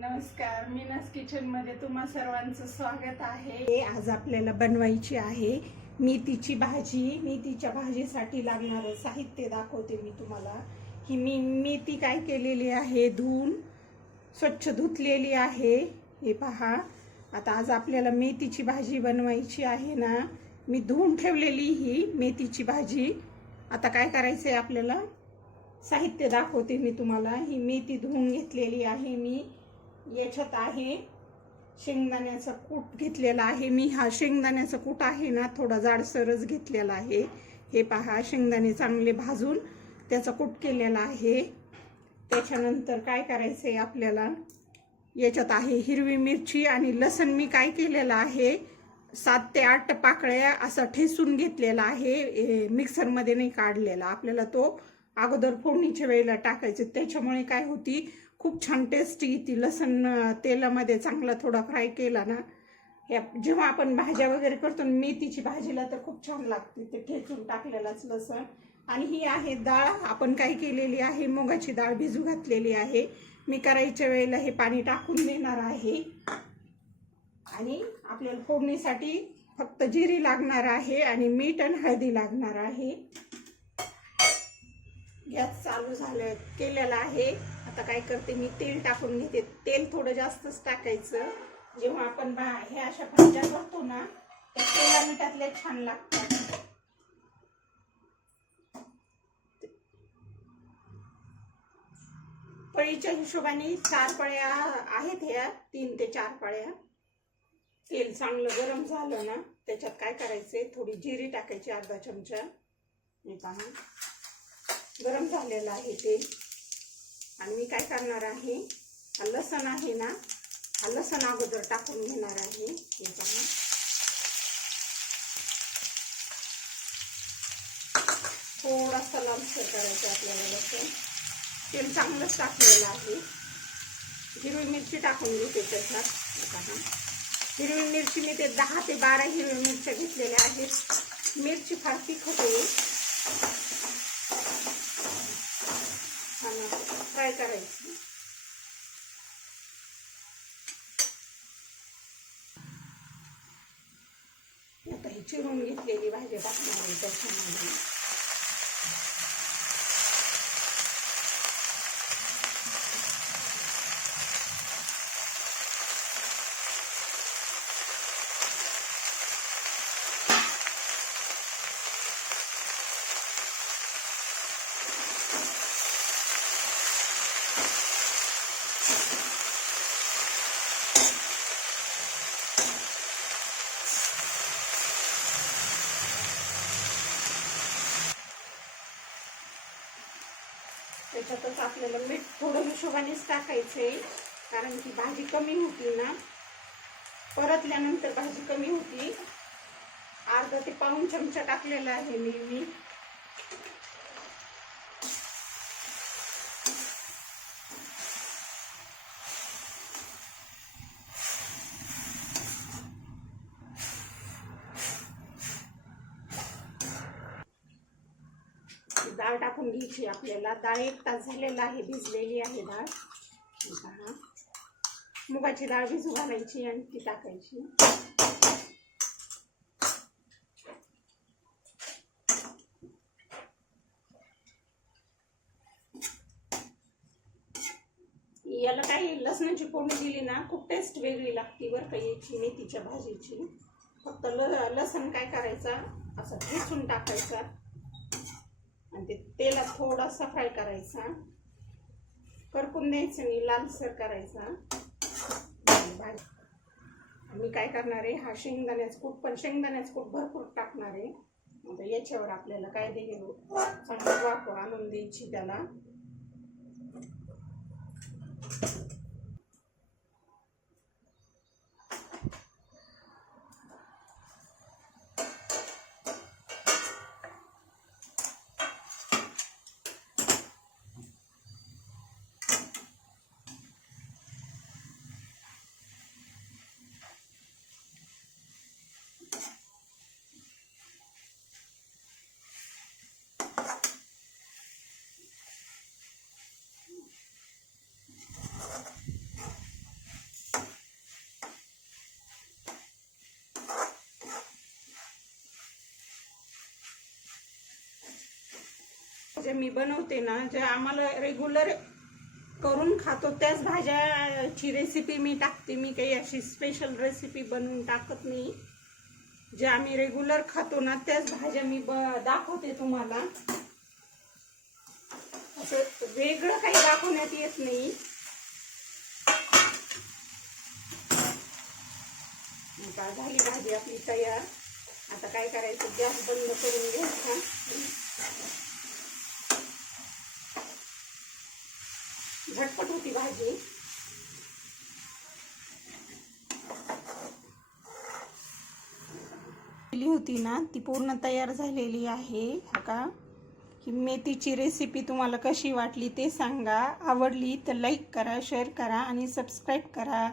नमस्कार मीनस किचनमध्ये तुम्हा सर्वांचं स्वागत आहे. आज आपल्याला बनवायची आहे मेथीची भाजी. मेथीच्या भाजीसाठी लागणारं साहित्य दाखवते मी तुम्हाला. ही मी मेथी काय केलेली आहे? धुवून स्वच्छ धुतलेली आहे. हे पहा. आता आज आपल्याला मेथीची भाजी बनवायची आहे ना. मी धुवून ठेवलेली ही मेथीची भाजी. आता काय करायचं आहे आपल्याला? साहित्य दाखवते मी तुम्हाला. ही मेथी धुवून घेतलेली आहे मी. याच्यात आहे. शेंगदाण्याचा कूट घेतलेला आहे. मी हा शेंगदाण्याचा कूट आहे ना थोडा जाडसरच घेतलेला आहे. हे पहा शेंगदाणे चांगले भाजून त्याचा कूट केलेला आहे. त्याच्यानंतर काय करायचं आहे आपल्याला? याच्यात आहे हिरवी मिरची आणि लसण मी काय केलेलं आहे? सात ते आठ पाकळ्या असा ठेसून घेतलेला आहे. मिक्सरमध्ये नाही काढलेला. आपल्याला तो अगोदर फोडणीच्या वेळेला टाकायचं. त्याच्यामुळे काय होती? खूप छान टेस्टी येती लसण तेलामध्ये चांगला थोडा फ्राय केला ना ह्या जेव्हा आपण भाज्या वगैरे करतो मेथीची भाजीला तर खूप छान लागते ते ठेचून टाकलेलाच लसण. आणि ही आहे डाळ आपण काय केलेली आहे मुगाची डाळ भिजू घातलेली आहे. मी करायच्या वेळेला हे पाणी टाकून देणार आहे. आणि आपल्याला फोडणीसाठी फक्त जिरी लागणार आहे आणि मीठ आणि हळदी लागणार आहे. गॅस चालू झालं केलेला आहे. आता काय करते मी तेल टाकून घेते. तेल थोडं जास्तच टाकायचं. जेव्हा आपण बा हे अशा भाज्या करतो ना त्या तेला मिठातल्या छान लागतात. पळीच्या हिशोबाने चार पळ्या आहेत ह्या तीन ते चार पळ्या. तेल चांगलं गरम झालं ना त्याच्यात काय करायचंय थोडी जिरी टाकायची अर्धा चमचा. मी पहा. गरम झालेलं आहे तेल. आणि मी काय करणार आहे? हा लसण आहे ना हा लसण अगोदर टाकून घेणार आहे. हे पहा. थोडासा लालसर करायचं आपल्याला लसण. तेल चांगलंच टाकलेलं आहे. हिरवी मिरची टाकून घेते त्याच्यात. हिरवी मिरची मी ते दहा ते बारा हिरवी मिरच्या घेतलेल्या आहेत. मिरची फार तिखट फ्राय करायची? आता ही चिरून घेतलेली भाजी टाकणार आहे त्याच्यामध्ये. त्याच्यातच आपल्याला मीठ थोडं हिशोबानेच टाकायचंय. कारण की भाजी कमी होती ना. परतल्यानंतर भाजी कमी होती. अर्धा ते पाऊन चमचा टाकलेला आहे मी मी डाळ टाकून घ्यायची आपल्याला. डाळ एक तास झालेला आहे भिजलेली आहे डाळ. पहा. मुगाची डाळ भिजू घालायची आणि ती टाकायची. याला काही लसणाची फोडणी दिली ना खूप टेस्ट वेगळी लागते बरं का याची मेथीच्या भाजीची. फक्त ल लसण काय करायचा? असं ठेचून टाकायचा. आणि ते तेलात थोडासा फ्राय करायचा. करपून द्यायचं नाही लालसर करायचा. मी काय करणार आहे हा शेंगदाण्याचं कूट पण शेंगदाण्याचं कूट भरपूर टाकणार आहे. आता याच्यावर आपल्याला काय देईल चांगला वाफ आणून द्यायची त्याला. भाज्या मी बनवते ना ज्या आम्हाला रेग्युलर करून खातो त्याच भाज्याची रेसिपी मी टाकते. मी काही अशी स्पेशल रेसिपी बनवून टाकत नाही. ज्या आम्ही रेग्युलर खातो ना त्याच भाज्या मी ब दाखवते तुम्हाला. असं वेगळं काही दाखवण्यात येत नाही. झाली भाजी आपली तयार. आता काय करायचं गॅस बंद करून घ्यायचा झटपट होती भाजी. होती ना ती पूर्ण तयार झालेली आहे. का? ही मेथीची रेसिपी तुम्हाला कशी वाटली ते सांगा. आवडली तर लाईक करा शेअर करा आणि सबस्क्राईब करा.